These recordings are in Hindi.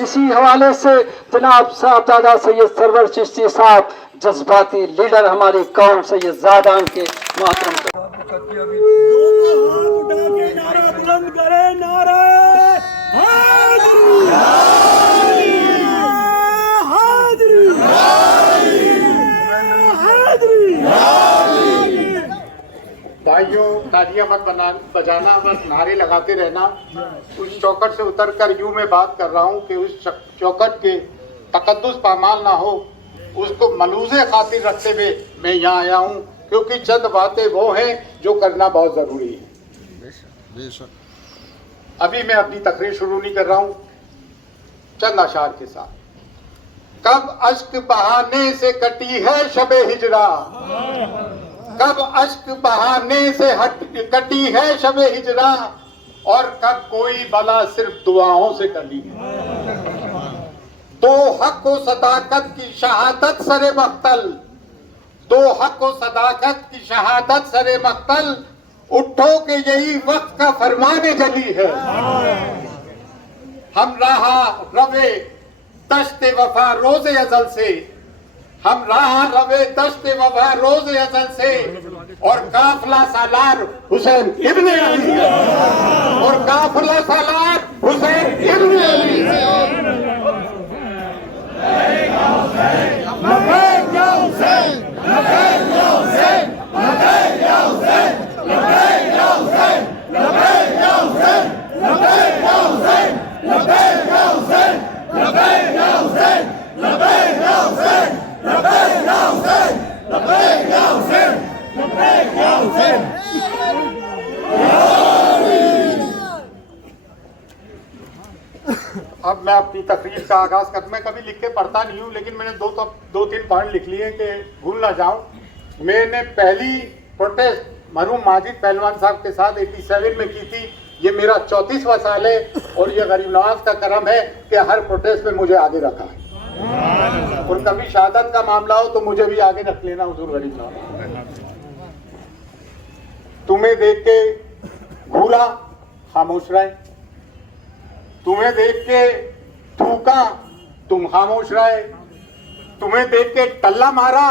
इसी हवाले से जनाब साहबजादा सैयद सरवर चिश्ती साहब जज्बाती लीडर हमारी कौम सैयद ज़ादान के मोहतरम नारा बुलंद करे, नारा भाइयों, तालियां मत बजाना, बस नारे लगाते रहना। उस चौखट से उतरकर यूं मैं बात कर रहा हूं कि उस चौखट के तकद्दुस पामाल ना हो, उसको मलूज़े खातिर रखते हुए मैं यहाँ आया हूँ, क्योंकि चंद बातें वो हैं जो करना बहुत ज़रूरी है। अभी मैं अपनी तकरीर शुरू नहीं कर रहा हूँ, चंद अशार के साथ। कब अश्क बहाने से कटी है शबे हिजरा, कब अश्क बहाने से कटी है शबे हिजरा, और कब कोई बला सिर्फ दुआओं से कटी है। दो हक व सदाकत की शहादत सरे मख्तल, दो हक व सदाकत की शहादत सरे मख्तल, उठो के यही वक्त का फरमाने जली है। हम रहा रवे दश्ते वफा रोज़े अज़ल से, हम रहा रवे दश्ते वफा रोज़े अज़ल से, और काफिला सालार हुसैन इब्ने अली है, और काफिला सालार हुसैन इब्ने अली है। अब मैं अपनी तकरीर का आगाज कर, मैं कभी लिख के पढ़ता नहीं हूँ, लेकिन मैंने दो तीन पॉइंट लिख लिए कि भूल ना जाऊं। मैंने पहली प्रोटेस्ट मरहूम माजिद पहलवान साहब के साथ 87 में की थी। ये मेरा 34वां साल है, और ये गरीब नवाज का करम है कि हर प्रोटेस्ट में मुझे आगे रखा है, और कभी शहादत का मामला हो तो मुझे भी आगे रख लेना हुजूर गरीब नवाज। तुम्हें देख के घूरा, खामोश रहे, तुम्हें देख के थूका, तुम खामोश रहे, तुम्हें देख के टल्ला मारा,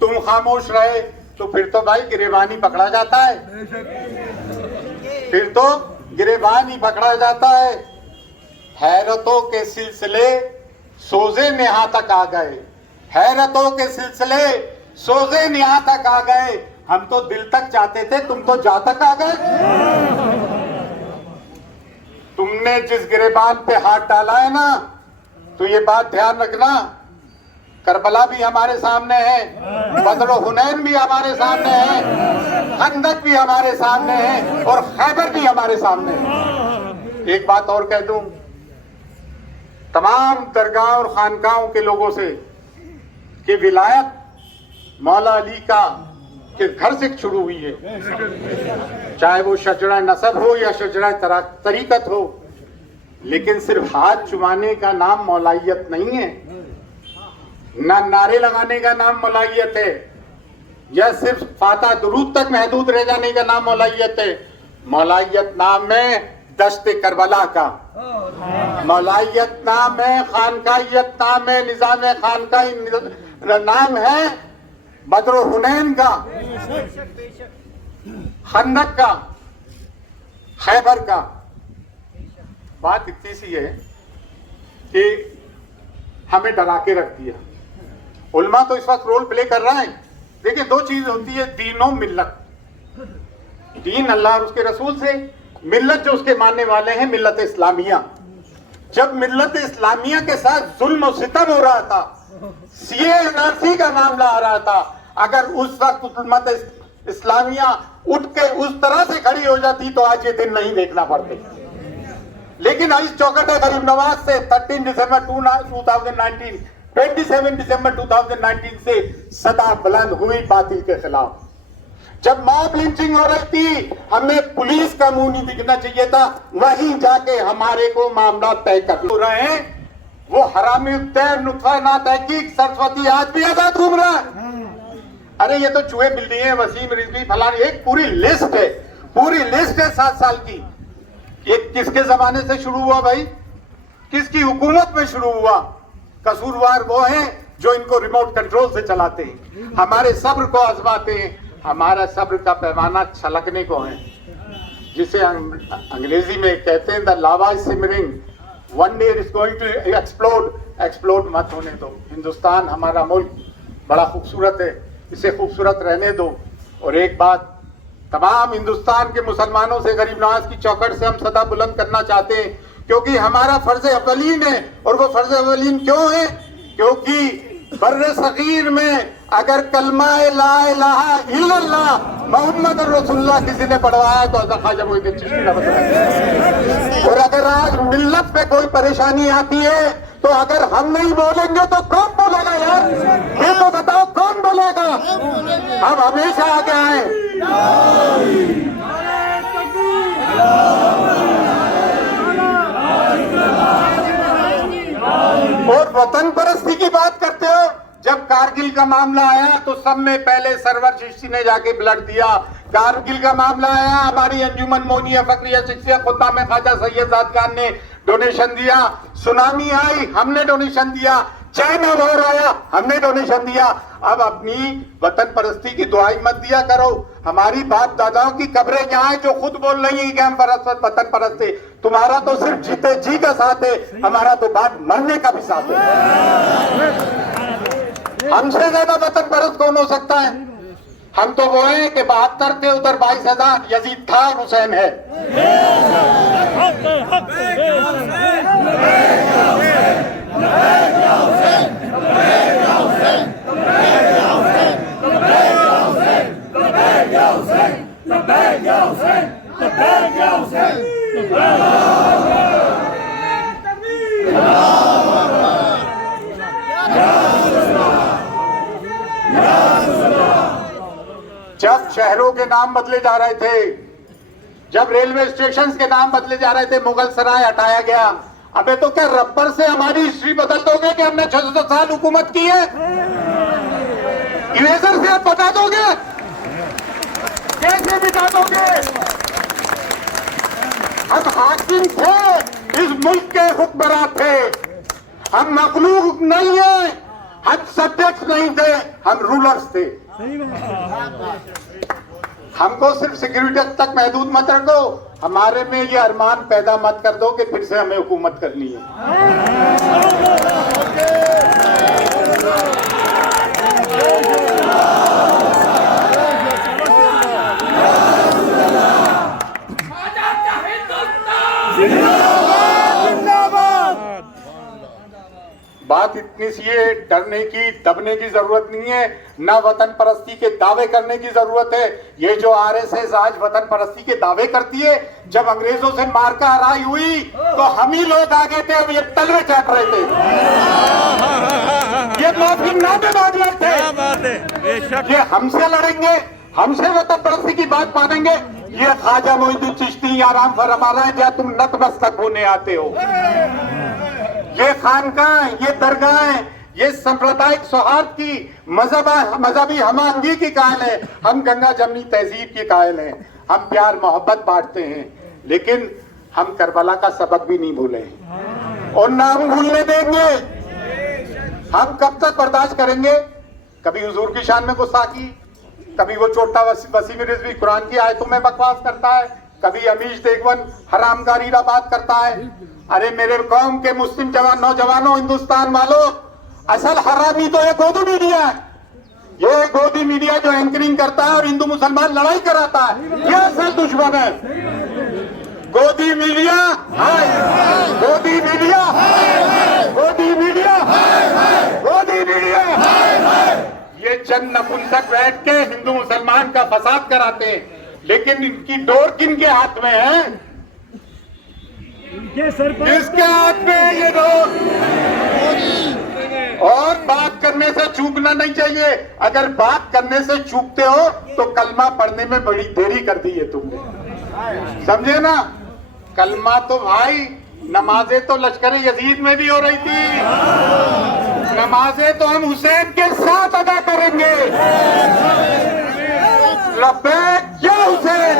तुम खामोश रहे, तो फिर तो भाई गिरेबान पकड़ा जाता है, फिर तो गिरेबान ही पकड़ा जाता है। हैरतों के सिलसिले सोजे नेहा तक आ गए, हैरतों के सिलसिले सोजे नेहा तक आ गए, हम तो दिल तक चाहते थे, तुम तो जा तक आ गए। तुमने जिस गिरेबान पे हाथ डाला है ना, तो ये बात ध्यान रखना, करबला भी हमारे सामने है, बदर हुनैन भी हमारे सामने है, खंदक भी हमारे सामने है, और खैबर भी हमारे सामने है। एक बात और कह दूं तमाम दरगाह और खानकाहों के लोगों से कि विलायत मौला अली का के घर से शुरू हुई है, चाहे वो शजरा नसब हो या शजरा तरीकत हो, लेकिन सिर्फ हाथ चुमाने का नाम मौलाइयत नहीं है, ना नारे लगाने का नाम मौलाइयत है, या सिर्फ फाता दुरूद तक महदूद रह जाने का नाम मौलाइयत है। मौलाइयत नाम है दश्ते करबला का, मौलाइयत नाम है, खानकाहियत नाम है, निजाम खानकाही नाम है, बदर हुनैन का, खंदक का, खैबर का। बात इतनी सी है कि हमें डरा के रख दिया। उल्मा तो इस वक्त रोल प्ले कर रहा है। देखिए, दो चीज होती है, दीन और मिल्लत। दीन अल्लाह और उसके रसूल से, मिल्लत जो उसके मानने वाले हैं मिल्लत इस्लामिया। जब मिल्लत इस्लामिया के साथ जुल्म और सितम हो रहा था, CANRC का मामला आ रहा था, अगर उस वक्त उम्मत इस्लामिया उठ के उस तरह से खड़ी हो जाती तो आज ये दिन नहीं देखना पड़ते। लेकिन इस चौकट गरीब नवाज से 13 दिसंबर 2019, 27 दिसंबर 2019 से सदा बुलंद हुई बातिल के खिलाफ। जब मॉब लिंचिंग हो रही थी, हमें पुलिस का मुंह नहीं दिखना चाहिए था, वहीं जाके हमारे को मामला तय कर हो रहे हैं। वो हरामी उत्तर नुत्फा ना तहकीक सरस्वती आज भी आजाद घूम रहा है। अरे ये तो चूहे बिल्ली है, वसीम रिजवी फलानी, एक पूरी लिस्ट है, पूरी लिस्ट है 7 साल की। ये किसके जमाने से शुरू हुआ भाई? किसकी हुकूमत में शुरू हुआ? कसूरवार वो हैं जो इनको रिमोट कंट्रोल से चलाते हैं, हमारे सब्र को आजमाते हैं। हमारा सब्र का पैमाना छलकने को है, जिसे अंग्रेजी में कहते हैं the lava is simmering, one day is going to explode. Explode मत होने दो। हिंदुस्तान हमारा मुल्क बड़ा खूबसूरत है, इसे खूबसूरत रहने दो। और एक बात तमाम हिंदुस्तान के मुसलमानों से गरीब नवाज की चौखट से हम सदा बुलंद करना चाहते हैं, क्योंकि हमारा फर्ज अवलीन है। और वो फर्ज अवलीन क्यों है? क्योंकि बर्रे सगीर में अगर कलमा ला इलाहा इल्लल्लाह मोहम्मद रसूलुल्लाह किसी ने पढ़वाया तो ख्वाजा मोइनुद्दीन चिश्ती ने बताया। और अगर आज मिल्लत पे कोई परेशानी आती है तो अगर हम नहीं बोलेंगे तो कौन बोलेगा यार? ये तो बताओ कौन बोलेगा? हम हमेशा आगे आए। और वतन परस्ती की बात करते हो। जब कारगिल का मामला आया तो सब में पहले सरवर चिश्ती ने जाके ब्लड दिया। कारगिल का मामला आया, हमारी अंजुमन मोनिया फकरिया चिश्तिया खुदा में ख्वाजा सैयद जाद खान ने डोनेशन दिया। सुनामी आई, हमने डोनेशन दिया। चाइना वॉर आया, हमने डोनेशन दिया। अब अपनी वतन परस्ती की दुआई मत दिया करो। हमारी बाप दादाओं की कब्रें यहाँ है जो खुद बोल रही है कि हम वतन परस्त है। तुम्हारा तो सिर्फ जीते जी का साथ है, हमारा तो बात मरने का भी साथ है। हमसे ज्यादा वतन परस्त कौन हो सकता है? हम तो वो हैं कि 72 थे, उधर 22,000 यजीद था और हुसैन है। जब शहरों के नाम बदले जा रहे थे, जब रेलवे स्टेशन के नाम बदले जा रहे थे, मुगल सराय हटाया गया। अबे तो क्या रबर से हमारी हिस्ट्री बदल दोगे कि हमने 600 साल हुकूमत की है? इरेजर से आप बता दोगे? कैसे बिता दोगे? हम हाकिम थे, इस मुल्क के हुक्मरान थे। हम मखलूक नहीं है, हम सब्जेक्ट नहीं थे, हम रूलर्स थे। हमको सिर्फ सिक्योरिटी तक महदूद मत रखो, हमारे में ये अरमान पैदा मत कर दो कि फिर से हमें हुकूमत करनी है। बात इतनी सी है, डरने की दबने की जरूरत नहीं है, ना वतन परस्ती के दावे करने की जरूरत है। ये जो आरएसएस आज वतन परस्ती के दावे करती है, जब अंग्रेजों से मारका हराई हुई तो हम ही लोग आगे थे और ये तलवे चाट रहे थे। ये माफी नामे मांग रहे थे। ये हमसे लड़ेंगे, हमसे वतन परस्ती की बात मानेंगे। ये ख्वाजा मोइनुद्दीन चिश्ती आराम फरमा रहा है, क्या तुम नतमस्तक होने आते हो? ये खानकाह, ये दरगाह, ये सांप्रदायिक सौहार्द की, मजहबी हमांगी की कायल है। हम गंगा जमनी तहजीब की कायल हैं। हम प्यार मोहब्बत बांटते हैं, लेकिन हम करबला का सबक भी नहीं भूले और ना हम भूलने देंगे। हम कब तक बर्दाश्त करेंगे? कभी हुजूर की शान में गुस्ताखी, कभी वो छोटा वसीम रिजवी कुरान की आयतों में बकवास करता है, कभी अमीश देगवन हरामगारी का बात करता है। अरे मेरे कौम के मुस्लिम नौजवानों, हिंदुस्तान वालों, असल हरामी तो ये गोदी मीडिया है। ये गोदी मीडिया जो एंकरिंग करता है और हिंदू मुसलमान लड़ाई कराता है, ये असल दुश्मन है। गोदी मीडिया हाय, गोदी मीडिया, गोदी मीडिया, गोदी मीडिया। ये चंद नपुंसक बैठ के हिंदू मुसलमान का फसाद कराते हैं, लेकिन इनकी डोर किन के हाथ में है? किसके हाथ में है ये डोर? और बात करने से चूकना नहीं चाहिए। अगर बात करने से चूकते हो तो कलमा पढ़ने में बड़ी देरी कर दी है तुमने, समझे ना? कलमा तो भाई, नमाजें तो लश्कर यजीद में भी हो रही थी, नमाजें तो हम हुसैन के साथ अदा करेंगे। लब्बैक या हुसैन।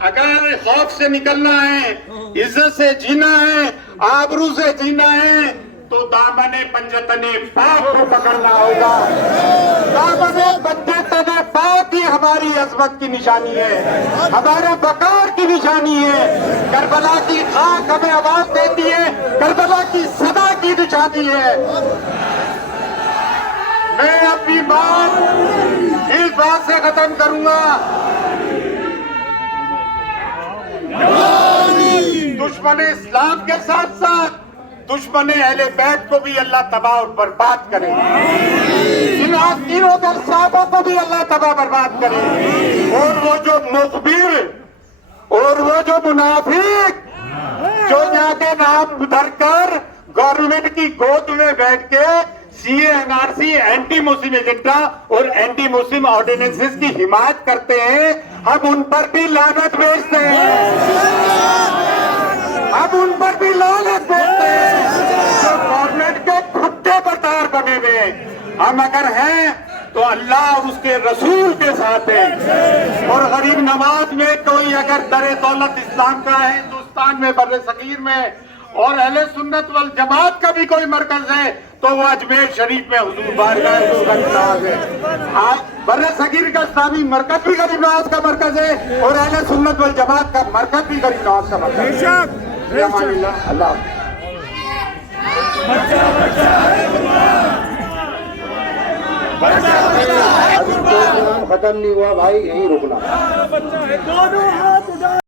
अगर खौफ से निकलना है, इज्जत से जीना है, आबरू से जीना है, तो दामने पंजतने पाक को पकड़ना होगा। दामने पंजतने पाक ही हमारी अजमत की निशानी है, हमारे वकार की निशानी है। करबला की खाक हमें आवाज देती है, करबला की सदा की निशानी है। मैं अपनी बात इस बात से खत्म करूंगा, दुश्मन इस्लाम के साथ साथ दुश्मन अहले बैत को भी अल्लाह तबाह और बर्बाद करे, इन तीनों दर साहबों को भी अल्लाह तबाह बर्बाद करे। और वो जो मुखबिर और वो जो मुनाफिक जो जाके नाम धरकर गवर्नमेंट की गोद में बैठ के CA NRC anti Muslim agenda और एंटी मुस्लिम ऑर्डिनेंसेस की हिमायत करते हैं, हम उन पर भी लानत भेजते हैं, हम उन पर भी लानत भेजते हैं जो गवर्नमेंट के खुट्टे पर तार बने हुए। हम अगर हैं तो अल्लाह और उसके रसूल के साथ है। और गरीब नवाज में कोई अगर दरे दौलत इस्लाम का है हिंदुस्तान में, बर्रे सगीर में, और अहले सुन्नत वल जमात का भी कोई मरकज है तो वो अजमेर शरीफ में हुजूर बारगाह है। आज बर्रे सगीर का इस्लामी मरकज भी गरीब नवाज का मरकज है और अहले सुन्नत वल जमात का मरकज भी गरीब नवाज का मरकज है। अल्लाह खत्म नहीं हुआ भाई, यही रुकना। दोनों हाथ उठा